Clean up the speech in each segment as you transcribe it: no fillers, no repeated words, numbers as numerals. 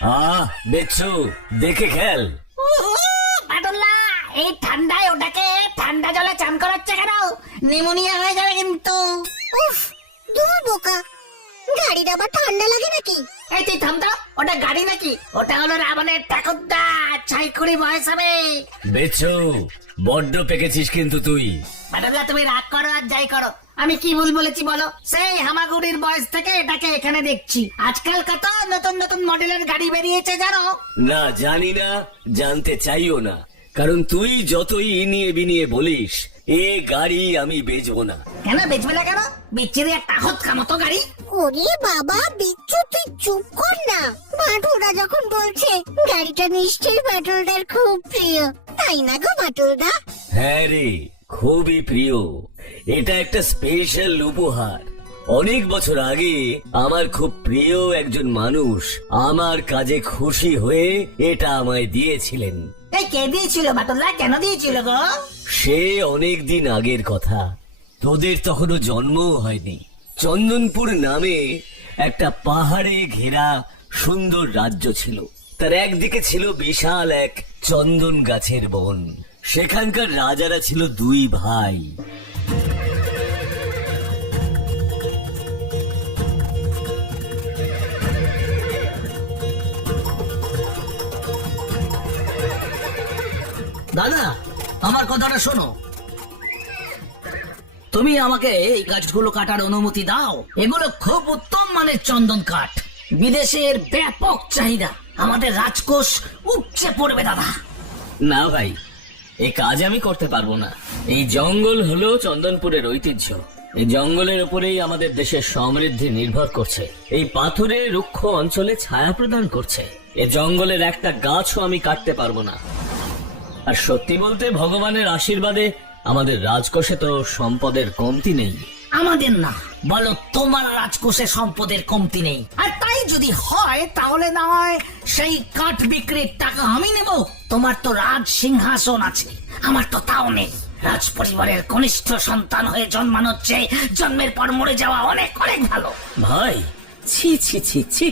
বেচু দেখে খেল। বাটুল্লা, এই ঠান্ডায় ওটাকে ঠান্ডা জলে চান করাচ্ছে কেন? নিউমোনিয়া হয়ে যাবে কিন্তু। উফ, দূর বোকা, গাড়ির আবার ঠান্ডা লাগে নাকি? এই তুই থাম তো, ওটা গাড়ি নাকি? ওটা হলো রাবণের ঠাকুরদা, 6 বয়স হবে। বেচু বড্ড পেকেছিস কিন্তু তুই। বাটুল্লা, তুমি রাগ করো আর যাই করো, আমি কি ভুল বলেছি বলো? সেই হামাগুড়ির বয়স থেকে এটাকে এখানে দেখছি। আজকাল কত নতুন নতুন মডেলের গাড়ি বেরিয়েছে জানো? না জানি না, জানতে চাইও না, কারণ তুই যতই ইনিয়ে বিনিয়ে বলিস এ গাড়ি আমি বেচবো না। কেন বেচবে না কেন? বিচ্ছিরি একটা হৎকা মতো গাড়ি। ওরে বাবা বিচ্ছু, তুই চুপ কর না। বাটুলদা যখন বলছে গাড়িটা নিশ্চয়ই বাটুলদার খুব প্রিয়, তাই না গো বাটুলদা? হ্যাঁ রে, খুবই প্রিয়। এটা একটা স্পেশাল উপহার। অনেক বছর আগে আমার খুব প্রিয় একজন মানুষ আমার কাজে খুশি হয়ে এটা আমায় দিয়েছিলেন। এই কে দিয়েছিল বাটুল্লা? কেন দিয়েছিল গো? সে অনেক দিন আগের কথা, তোদের তখনও জন্মও হয়নি। চন্দনপুর নামে একটা পাহাড়ে ঘেরা সুন্দর রাজ্য ছিল। তার একদিকে ছিল বিশাল এক চন্দন গাছের বন। সেখানকার রাজারা ছিল 2 ভাই। দাদা, আমার কথাটা শোনো। তুমি আমাকে এই গাছগুলো কাটার অনুমতি দাও। এগুলো খুব উত্তম মানের চন্দন কাঠ, বিদেশের ব্যাপক চাহিদা। আমাদের রাজকোষ উপচে পড়বে দাদা। না ভাই, এই কাজ আমি করতে পারবো না। এই জঙ্গল হলো চন্দনপুরের ঐতিহ্য। এই জঙ্গলের উপরেই আমাদের দেশের সমৃদ্ধি নির্ভর করছে। এই পাথুরে রুক্ষ অঞ্চলে ছায়া প্রদান করছে। এই জঙ্গলের একটা গাছও আমি কাটতে পারবো না। আর সত্যি বলতে ভগবানের আশীর্বাদে আমাদের রাজকোষে তো সম্পদের কমতি নেই। আমাদের না, বলো তোমার রাজকোষে সম্পদের কমতি নেই। আর তাই যদি হয় তাহলে না হয় সেই কাঠ বিক্রির টাকা আমি নেব। তোমার তো রাজ সিংহাসন আছে, আমার তো তাও নেই। রাজ পরিবারের কনিষ্ঠ সন্তান হয়ে জন্মানোর চেয়ে জন্মের পর মরে যাওয়া অনেক অনেক ভালো। ভাই, ছি ছি ছি ছি,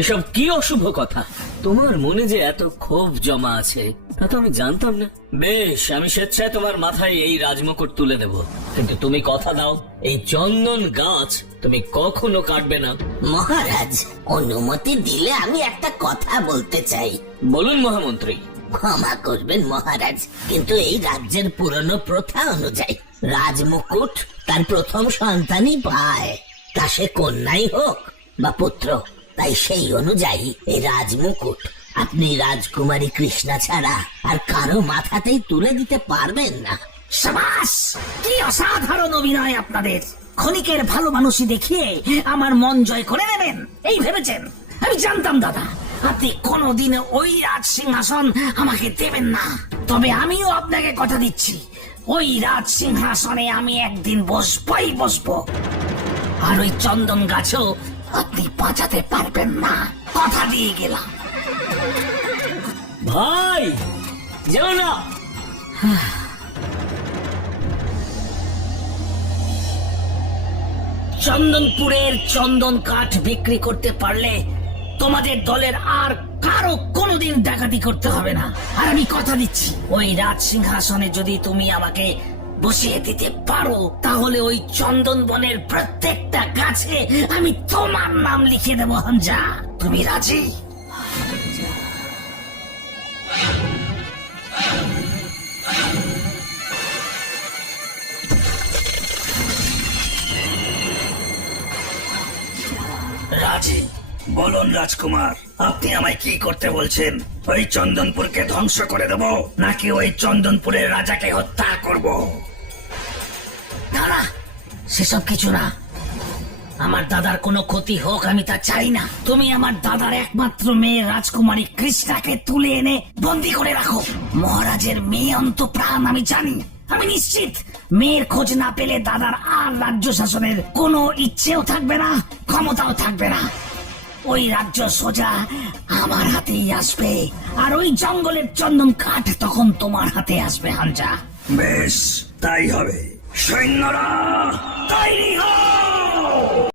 এসব কি অশুভ কথা। তোমার মনে যে এত ক্ষোভ জমা আছে তা তো আমি জানতাম না। বেশ, আমি স্বেচ্ছায় তোমার মাথায় এই রাজমুকুট তুলে দেব, কিন্তু তুমি কথা দাও এই চন্দন গাছ তুমি কখনো কাটবে না। মহারাজ, অনুমতি দিলে আমি একটা কথা বলতে চাই। বলুন মহামন্ত্রী। ক্ষমা করবেন মহারাজ, কিন্তু এই রাজ্যের পুরনো প্রথা অনুযায়ী রাজমুকুট তার প্রথম সন্তানই পায়, তা সে কন্যাই হোক বা পুত্র। তাই সেই অনুযায়ী এই রাজমুকুট আপনি রাজকুমারী কৃষ্ণা ছাড়া আর কারো মাথাতেই তুলে দিতে পারবেন না। সাবাস, কি অসাধারণ অভিনয় আপনাদের। ক্ষণিকের ভালো মানুষই দেখিয়ে আমার মন জয় করে নেবেন এই ভেবেছেন? আমি জানতাম দাদা, আপনি কোনোদিন ওই রাজ সিংহাসন আমাকে দেবেন না। তবে আমিও আপনাকে কথা দিচ্ছি, ওই রাজ সিংহাসনে আমি একদিন বসবই বসবো। আর ওই চন্দন গাছও আপনি বাঁচাতে পারবেন না, কথা দিয়ে গেলাম। ভাই যেও না। চন্দনপুরের চন্দন কাঠ বিক্রি করতে পারলে তোমাদের দলের আর কারো কোনোদিন ডাকাতি করতে হবে না। আর আমি কথা দিচ্ছি, ওই রাজ সিংহাসনে যদি তুমি আমাকে বসিয়ে দিতে পারো তাহলে ওই চন্দন বনের প্রত্যেকটা গাছে আমি তোমার নাম লিখে দেবো। হামজা, তুমি রাজি? রাজি। বলুন রাজকুমার, আপনি আমায় কি করতে বলছেন? ওই চন্দনপুরকে ধ্বংস করে দেব নাকি ওই চন্দনপুরের রাজাকে হত্যা করব? না, সেসব কিছু না। আমার দাদার কোনো ক্ষতি হোক আমি তা চাই না। তুমি আমার দাদার একমাত্র মেয়ে রাজকুমারী কৃষ্ণাকে তুলে এনে বন্দি করে রাখো। মহারাজের মেয়ে অন্তঃপ্রাণ আমি জানি। আমি নিশ্চিত মেয়ের খোঁজ না পেলে দাদার আর রাজ্য শাসনের কোনো ইচ্ছেও থাকবে না, ক্ষমতাও থাকবে না। ওই রাজ্য সোজা আমার হাতেই আসবে, আর ওই জঙ্গলের চন্দন কাঠ তখন তোমার হাতে আসবে। হামজা, বেশ তাই হবে। সৈন্যরা